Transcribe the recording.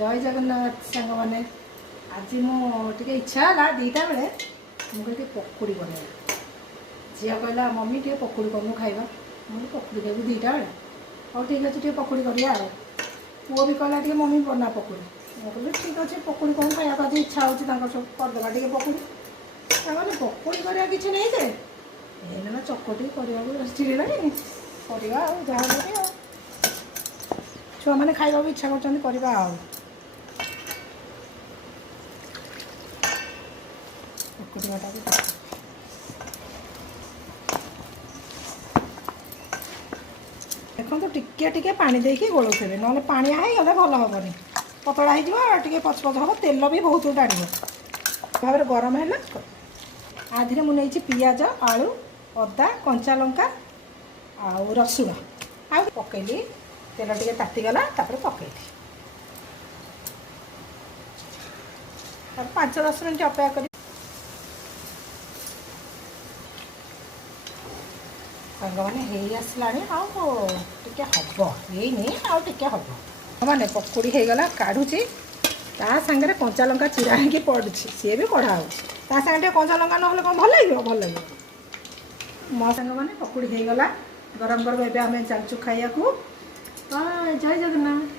जय जगन्नाथ सांग मैंने आज मुझे इच्छा है दीटा बेले मुझे पकुड़ी बना झील कहला मम्मी टे पकुड़ी करूँ खाଇବା मुझे पकुड़ी खाइबू दीटा बेले और ठीक अच्छे पकुड़ी करिया पुओ भी कहला टे मम्मी बना पकुड़ी मुझे ठीक अच्छे पकुड़ी कौन खाया आज इच्छा हो सब करदेगा टे पकुड़ी मैंने पकुड़ी करा कि नहीं जे एना चकटी करने चिड़ी लगे करवा जहाँ छुआ मैंने खाइबा इच्छा कर देखो तो टिके टिके पानी देके गोलौथे ना पानिया गले भल हेनी पतला हो पचपच हम तेल भी बहुत टाणी भाव गरम है आधे मुझे पियाज आलू अदा कंचा लंका आ रसुण आ पकईली तेल टे तातीगला पकईली 5-10 मिनट अपेक्षा कर सांग मैंने आसला टे हम टे हम मैंने पकुड़ी होगला काढ़ुची ता सांगे कंचा लंका चिरा ही पड़ी सी भी कढ़ा हो सांगे कंचा लंका ना कौन भल लगे मो सांग मैंने पकुड़ी होगला गरम गरम एवं आम चलचु खाया जय जगन्नाथ।